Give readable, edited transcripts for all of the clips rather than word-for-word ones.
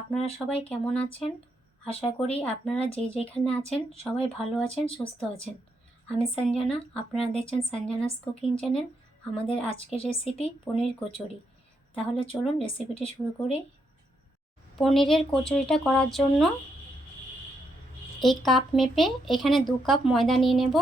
আপনারা সবাই কেমন আছেন? আশা করি আপনারা যে যেখানে আছেন সবাই ভালো আছেন, সুস্থ আছেন। আমি সঞ্জনা, আপনারা দেখছেন সঞ্জনাস কুকিং চ্যানেল। আমাদের আজকের রেসিপি পনির কচুরি। তাহলে চলুন রেসিপিটি শুরু করি। পনিরের কচুরিটা করার জন্য এই কাপ মেপে এখানে 2 কাপ ময়দা নিয়ে নেব।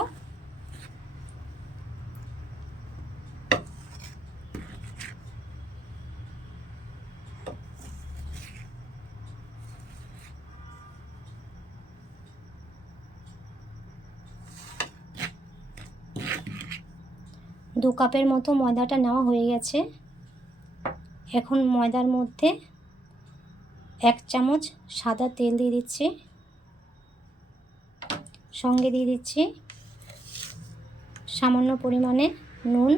দু কাপের মতো ময়দাটা নেওয়া হয়ে গেছে। এখন ময়দার মধ্যে 1 চামচ সাদা তেল দিয়ে দিচ্ছি, সঙ্গে দিয়ে দিচ্ছি সামান্য পরিমাণে নুন।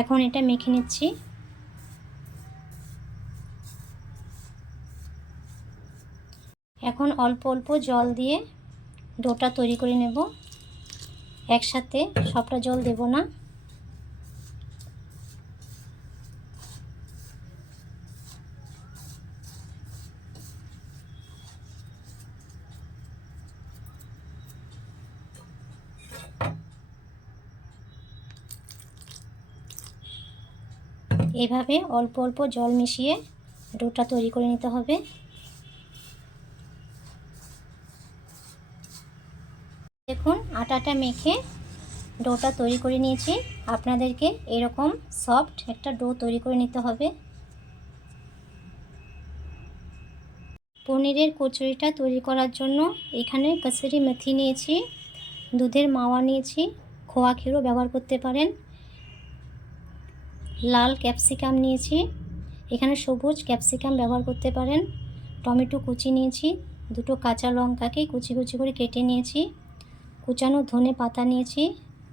এখন এটা মেখে নিচ্ছি। এখন অল্প অল্প জল দিয়ে ডোটা তৈরি করে নেব। একসাথে সবটা জল দেব না। এভাবে অল্প অল্প জল মিশিয়ে ডোটা তৈরি করে নিতে হবে। দেখুন আটাটা মেখে ডোটা তৈরি করে নিয়েছি। আপনাদেরকে এরকম সফট একটা ডো তৈরি করে নিতে হবে। পনিরের কচুরিটা তৈরি করার জন্য এখানে কসুরি মেথি নিয়েছি, দুধের মাওয়া নিয়েছি, খোয়া ক্ষীরও ব্যবহার করতে পারেন, লাল ক্যাপসিকাম নিয়েছি, এখানে সবুজ ক্যাপসিকাম ব্যবহার করতে পারেন, টমেটো কুচি নিয়েছি, দুটো কাঁচা লঙ্কাকে কুচি কুচি করে কেটে নিয়েছি, কুচানো ধনে পাতা নিয়েছি,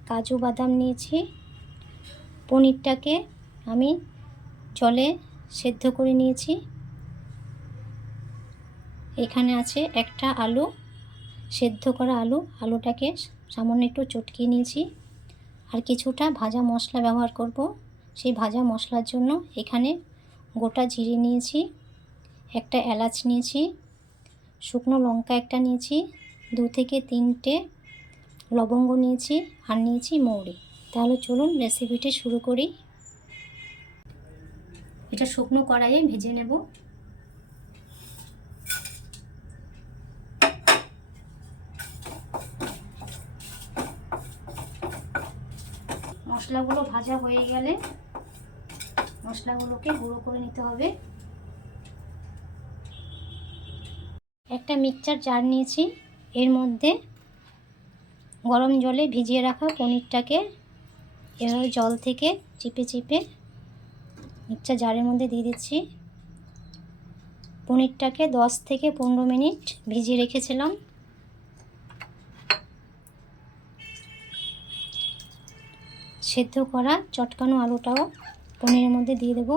কাজু বাদাম নিয়েছি। পনিরটাকে আমি জলে সেদ্ধ করে নিয়েছি। এখানে আছে একটা আলু, সেদ্ধ করা আলুটাকে সামান্য একটু চটকিয়ে নিয়েছি। আর কিছুটা ভাজা মশলা ব্যবহার করব। সেই ভাজা মশলার জন্য এখানে গোটা জিরে নিয়েছি, একটা এলাচ নিয়েছি, শুকনো লঙ্কা একটা নিয়েছি, 2 থেকে 3টে লবঙ্গ নিয়েছি, আর নিয়েছি মৌরি। তাহলে চলুন রেসিপিটি শুরু করি। এটা শুকনো কড়াইয়ে ভেজে নেব। মশলাগুলো ভাজা হয়ে গেলে মশলাগুলোকে গুঁড়ো করে নিতে হবে। একটা মিক্সচার জার নিয়েছি, এর মধ্যে গরম জলে ভিজিয়ে রাখা পনিরটাকে এভাবে জল থেকে চিপে চিপে মিক্সচার জারের মধ্যে দিয়ে দিচ্ছি। পনিরটাকে 10 থেকে 15 মিনিট ভিজিয়ে রেখেছিলাম। সেদ্ধ করা চটকানো আলুটাও পনিরের মধ্যে দিয়ে দেব।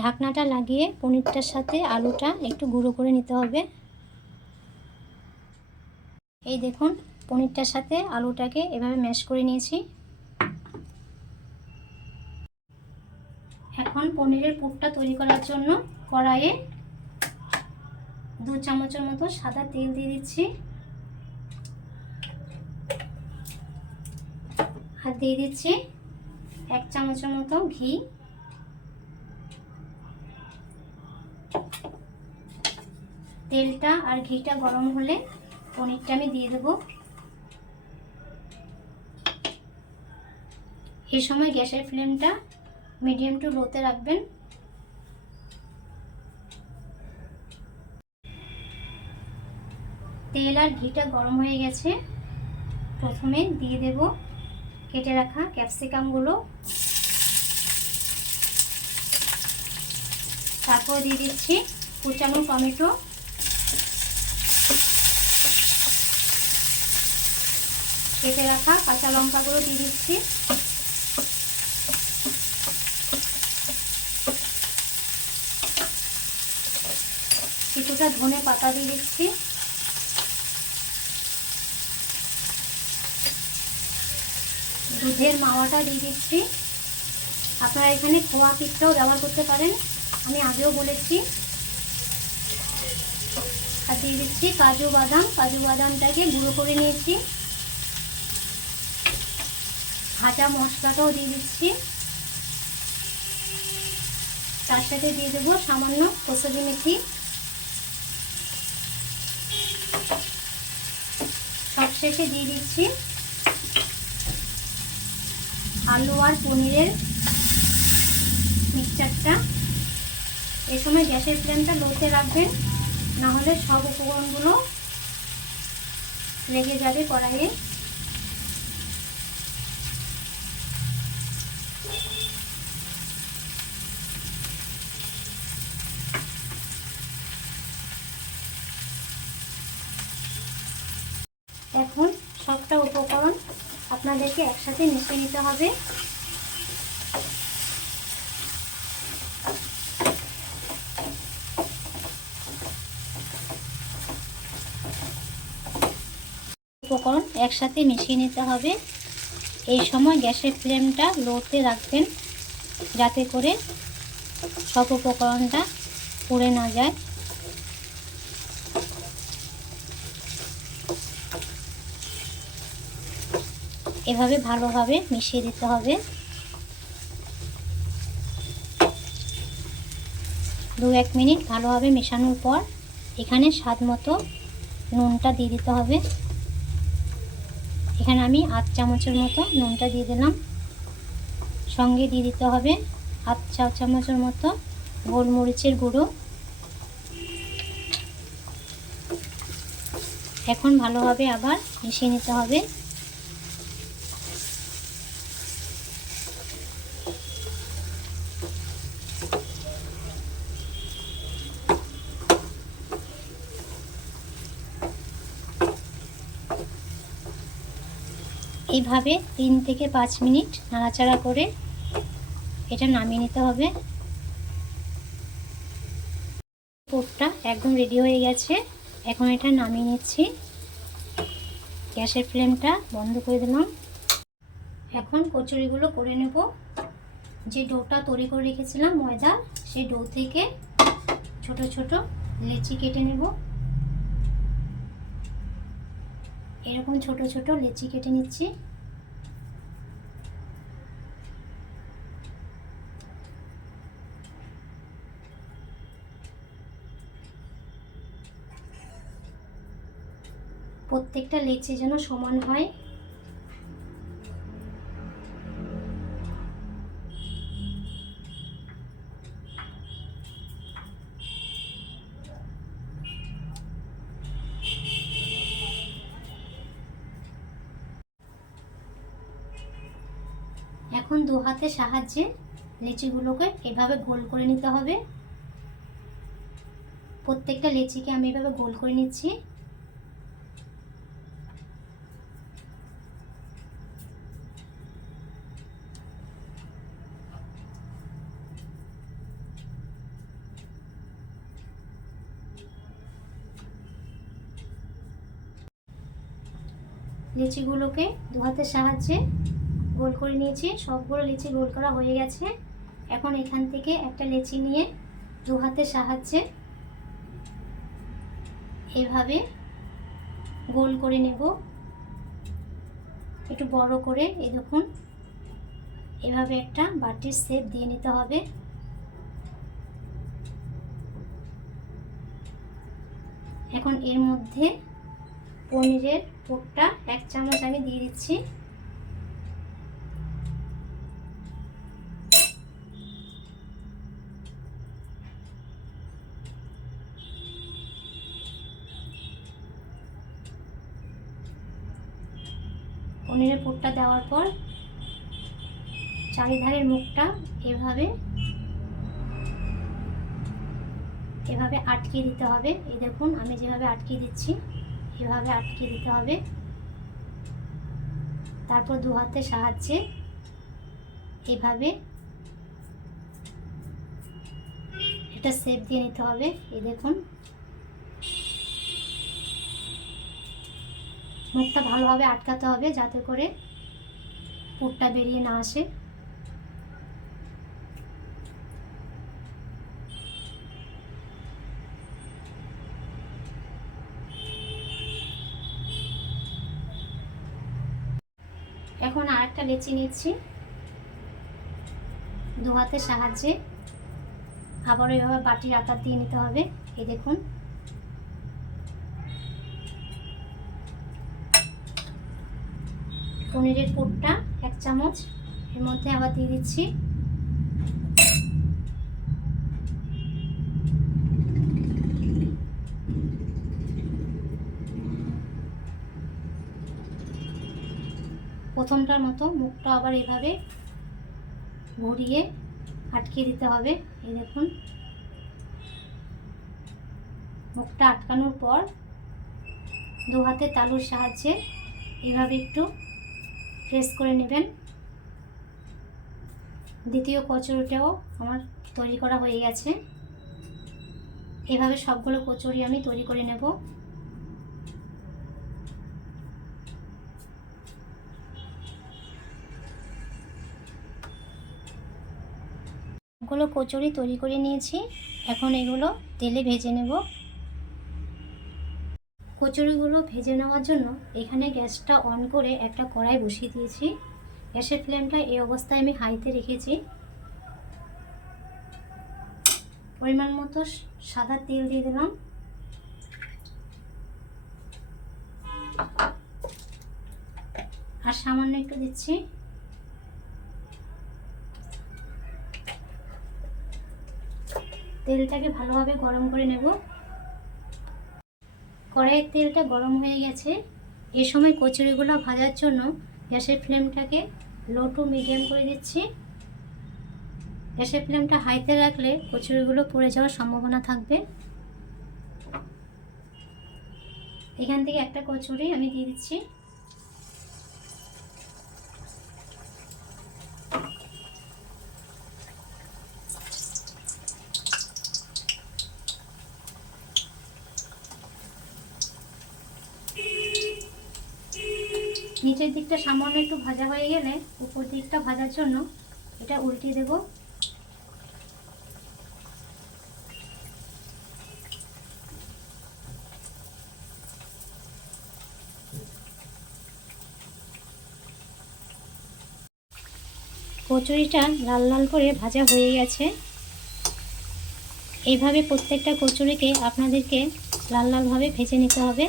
ঢাকনাটা লাগিয়ে পনিরটার সাথে আলুটা একটু গুঁড়ো করে নিতে হবে। এই দেখুন পনিরটার সাথে আলুটাকে এভাবে ম্যাশ করে নিয়েছি। এখন পনিরের পুরটা তৈরি করার জন্য কড়াইয়ে 2 চামচের মতো সাদা তেল দিয়ে দিচ্ছি, আর দিয়ে দিচ্ছি 1 চামচের মতো ঘি। তেলটা আর ঘিটা গরম হলে পনিরটা আমি দিয়ে দেব। এই সময় গ্যাসের ফ্লেমটা মিডিয়াম টু লোতে রাখবেন। তেল আর ঘিটা গরম হয়ে গেছে। প্রথমে দিয়ে দেব কেটে রাখা ক্যাপসিকামগুলো, তারপর দিয়ে দিচ্ছি কুচানো টমেটো, কেটে রাখা কাঁচা লঙ্কাগুলো দিয়ে দিচ্ছি, কিছুটা ধনে পাতা দিয়ে দিচ্ছি। দুধের মাওয়াটা দিয়ে দিচ্ছি। আপনারা এখানে খোয়া ক্ষীরটাও ব্যবহার করতে পারেন, আমি আগেও বলেছি। আর দিয়ে দিচ্ছি কাজু বাদাম। কাজু বাদামটাকে গুঁড়ো করে নিয়েছি। ভাজা মশলাটাও দিয়ে দিচ্ছি। তার সাথে দিয়ে দেবো সামান্য কসুরি মেথি। সবশেষে দিয়ে দিচ্ছি আলু আর পনিরের মিক্সচারটা। এই সময় গ্যাসের ফ্লেমটা লোতে রাখবেন, না হলে সব উপকরণগুলো লেগে যাবে কড়াইয়ে। এখন সবটা উপকরণ আপনাদেরকে একসাথে মিশিয়ে নিতে হবে। উপকরণ একসাথে মিশিয়ে নিতে হবে। এই সময় গ্যাসের ফ্লেমটা লোতে রাখবেন, যাতে করে সব উপকরণটা পুড়ে না যায়। এভাবে ভালোভাবে মিশিয়ে দিতে হবে। 2-1 মিনিট ভালোভাবে মেশানোর পর এখানে স্বাদ মতো নুনটা দিয়ে দিতে হবে। এখানে আমি 8 চামচের মতো নুনটা দিয়ে দিলাম। সঙ্গে দিয়ে দিতে হবে 8 চা চামচের মতো গোলমরিচের গুঁড়ো। এখন ভালোভাবে আবার মিশিয়ে নিতে হবে। এইভাবে 3 থেকে 5 মিনিট নাড়াচাড়া করে এটা নামিয়ে নিতে হবে। পুরটা একদম রেডি হয়ে গেছে। এখন এটা নামিয়ে নিচ্ছি। গ্যাসের ফ্লেমটা বন্ধ করে দিলাম। এখন কচুরিগুলো করে নেব। যে ডোটা তৈরি করে রেখেছিলাম ময়দা, সেই ডো থেকে ছোট ছোট লেচি কেটে নেব। এরকম ছোট ছোট লেচি কেটে নিচ্ছি। প্রত্যেকটা লেচি যেন সমান হয়। এখন 2 হাতের সাহায্যে লেচিগুলোকে এভাবে গোল করে নিতে হবে। প্রত্যেকটা লেচিকে আমি এভাবে গোল করে নিচ্ছি। লিচিগুলোকে 2 হাতের সাহায্যে গোল করে নিয়েছি। সবগুলো লিচি গোল করা হয়ে গেছে। এখন এখান থেকে একটা লিচি নিয়ে 2 হাতের সাহায্যে এভাবে গোল করে নেব। একটু বড় করে এই দেখুন এভাবে একটা বাটির শেপ দিয়ে নিতে হবে। এখন এর মধ্যে পনিরের পুরটা 1 চামচ আমি দিয়ে দিচ্ছি। পনিরের পুরটা দেওয়ার পর চারিধারের মুখটা এভাবে আটকে দিতে হবে। এই দেখুন আমি যেভাবে আটকে দিচ্ছি এভাবে আটকে দিতে হবে। তারপর 2 হাতের সাহায্যে এভাবে একটা শেপ দিয়ে নিতে হবে। এই দেখুন মুখটা ভালোভাবে আটকাতে হবে যাতে করে পুরটা বেরিয়ে না আসে। এখন আরেকটা লেচি নিচ্ছি, দু হাতের সাহায্যে আবার এইভাবে বাটির আকার দিয়ে নিতে হবে। এই দেখুন, পনিরের পুরটা 1 চামচ এর মধ্যে আবার দিয়ে দিচ্ছি। প্রথমটার মতো মুখটা আবার এভাবে ঘুরিয়ে আটকে দিতে হবে। এই দেখুন, মুখটা আটকানোর পর দু হাতে তালুর সাহায্যে এভাবে একটু প্রেস করে নেবেন। দ্বিতীয় কচুরিটাও আমার তৈরি করা হয়ে গেছে। এভাবে সবগুলো কচুরি আমি তৈরি করে নেব। সবগুলো কচুরি তৈরি করে নিয়েছি, এখন এগুলো তেলে ভেজে নেব। কচুরিগুলো ভেজে নেওয়ার জন্য এখানে গ্যাসটা অন করে একটা কড়াই বসিয়ে দিয়েছি। গ্যাসের ফ্লেমটা এই অবস্থায় আমি হাইতে রেখেছি। পরিমাণ মতো সাদা তেল দিয়ে দিলাম। আর সামান্য একটু দিচ্ছি। তেলটাকে ভালোভাবে গরম করে নেব। কড়াইয়ের তেলটা গরম হয়ে গেছে। এ সময় কচুরিগুলো ভাজার জন্য গ্যাসের ফ্লেমটাকে লো টু মিডিয়াম করে দিচ্ছি। গ্যাসের ফ্লেমটা হাইতে রাখলে কচুরিগুলো পুড়ে যাওয়ার সম্ভাবনা থাকবে। এখান থেকে একটা কচুরি আমি দিয়ে দিচ্ছি। নিচের দিকটা সামান্য একটু ভাজা হয়ে গেলে উপর দিকটা ভাজার জন্য এটা উল্টিয়ে দেব। কচুরিটা লাল লাল করে ভাজা হয়ে গেছে। এইভাবে প্রত্যেকটা কচুরিকে আপনাদেরকে লাল লালভাবে ভেজে নিতে হবে।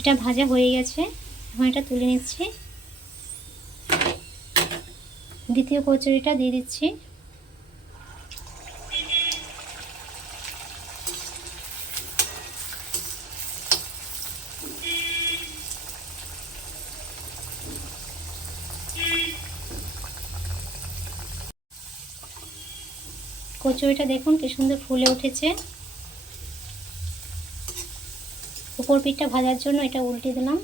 এটা ভাজা হয়ে গেছে, এখন এটা তুলে নিচ্ছি। দ্বিতীয় কচুরিটা দিয়ে দিচ্ছি। কচুরিটা দেখুন কি সুন্দর ফুলে উঠেছে। উপর পিঠটা ভাজার জন্য এটা উল্টে দিলাম।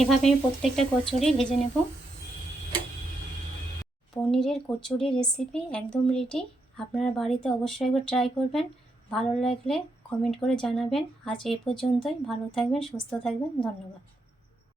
এভাবে আমি প্রত্যেকটা কচুরি ভেজে নেব। পনিরের কচুরি রেসিপি একদম রেডি। আপনারা বাড়িতে অবশ্যই একবার ট্রাই করবেন। ভালো লাগলে কমেন্ট করে জানাবেন। আজ এই পর্যন্তই। ভালো থাকবেন, সুস্থ থাকবেন। ধন্যবাদ।